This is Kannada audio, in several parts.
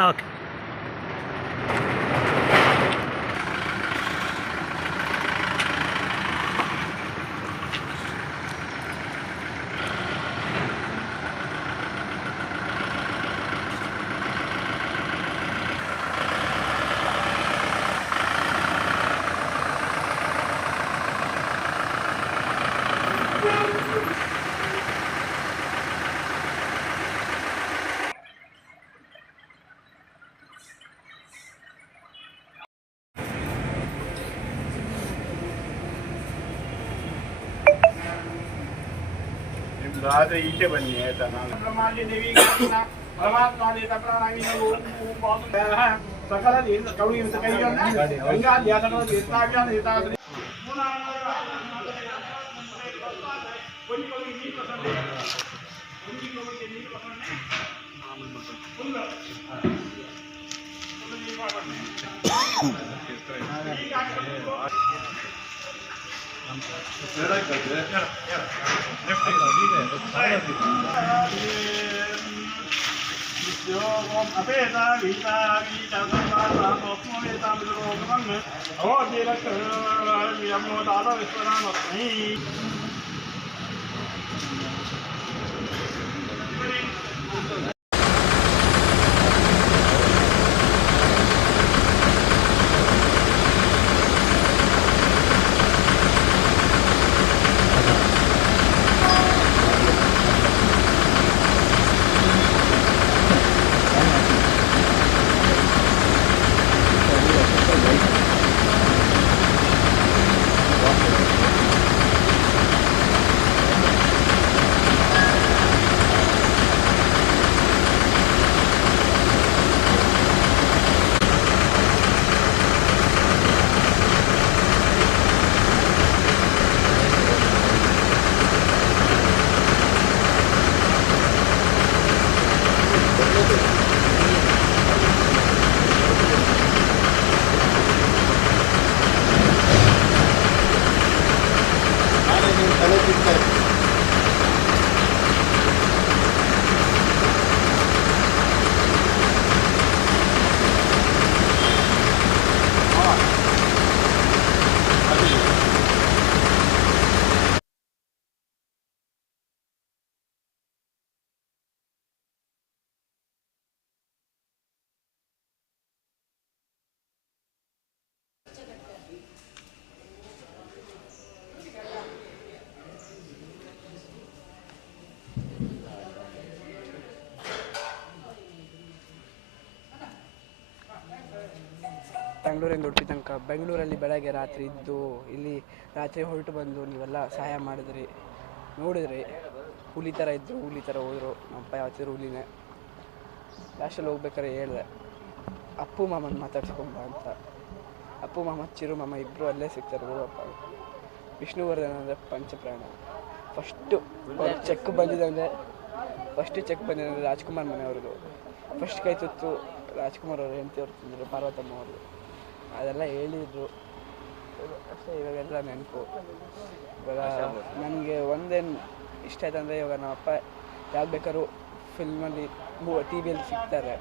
ಓಕೆ. ಆದರೆ ಈಚೆ ಬನ್ನಿ ಆಯ್ತಾ. ನಾನು ಪರಮಾತ್ಮ ಸಕಲ ಅಪೇತಾ ಗೀತಾ ಗೀತಾ ವಿಶ್ವನಾಮಸ್ಮೈ. ಬೆಂಗಳೂರಿಂದ ಉಡುಪಿ ತನಕ, ಬೆಂಗಳೂರಲ್ಲಿ ಬೆಳಗ್ಗೆ ರಾತ್ರಿ ಇದ್ದು ಇಲ್ಲಿ ರಾತ್ರಿ ಹೊರಟು ಬಂದು ನೀವೆಲ್ಲ ಸಹಾಯ ಮಾಡಿದ್ರಿ, ನೋಡಿದ್ರಿ. ಹುಲಿ ಥರ ಇದ್ದರು, ಹುಲಿ ಥರ ಹೋದರು. ನಮ್ಮಪ್ಪ ಯಾವತ್ತಿದ್ರು ಹುಲಿನೇ. ಲಾಸ್ಟಲ್ಲಿ ಹೋಗ್ಬೇಕಾದ್ರೆ ಹೇಳಿದೆ, ಅಪ್ಪು ಮಾಮನ ಮಾತಾಡ್ಸ್ಕೊಂಬ ಅಂತ. ಅಪ್ಪು ಮಾಮ, ಚಿರು ಮಾಮ ಇಬ್ಬರು ಅಲ್ಲೇ ಸಿಗ್ತಾರೆ, ಹೋಗಪ್ಪ. ವಿಷ್ಣುವರ್ಧನ್ ಅಂದರೆ ಪಂಚಪ್ರಾಣ. ಫಸ್ಟು ಚೆಕ್ ಬಂದಿದೆ ರಾಜ್ಕುಮಾರ್ ಮನೆಯವ್ರದ್ದು. ಫಸ್ಟ್ ಕೈ ತುತ್ತು ರಾಜ್ಕುಮಾರ್ ಅವರು ಹೆಂಡತಿಯವ್ರು ತಿಂದರು, ಪಾರ್ವತಮ್ಮ ಅವರು. ಅದೆಲ್ಲ ಹೇಳಿದ್ರು ಅಷ್ಟೇ. ಇವಾಗೆಲ್ಲ ನೆನಪು. ಇವಾಗ ನನಗೆ ಒಂದೇನು ಇಷ್ಟ ಆಯ್ತು ಅಂದರೆ, ಇವಾಗ ನಮ್ಮಪ್ಪ ಯಾವಾಗ ಬೇಕಾದ್ರೂ ಫಿಲ್ಮಲ್ಲಿ ಟಿ ವಿಯಲ್ಲಿ ಸಿಗ್ತಾರೆ,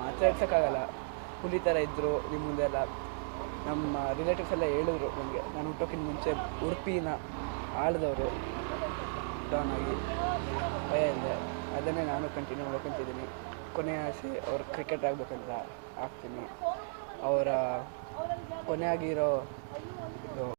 ಮಾತಾಡ್ಸೋಕ್ಕಾಗಲ್ಲ. ಹುಲಿ ಥರ ಇದ್ದರು ನಿಮ್ಮ ಮುಂದೆ ಎಲ್ಲ. ನಮ್ಮ ರಿಲೇಟಿವ್ಸ್ ಎಲ್ಲ ಹೇಳಿದ್ರು ನನಗೆ, ನಾನು ಹುಟ್ಟೋಕ್ಕಿಂತ ಮುಂಚೆ ಉಡುಪಿನ ಆಳಿದವರು ಡಾನ್ ಆಗಿ ಭಯ ಇದೆ. ಅದನ್ನೇ ನಾನು ಕಂಟಿನ್ಯೂ ಮಾಡ್ಕೊತಿದ್ದೀನಿ. ಕೊನೆಯ ಆಸೆ ಅವ್ರು ಕ್ರಿಕೆಟ್ ಆಗಬೇಕಂತ ಆಗ್ತೀನಿ. ಅವರ ಕೊನೆಯಾಗಿರೋ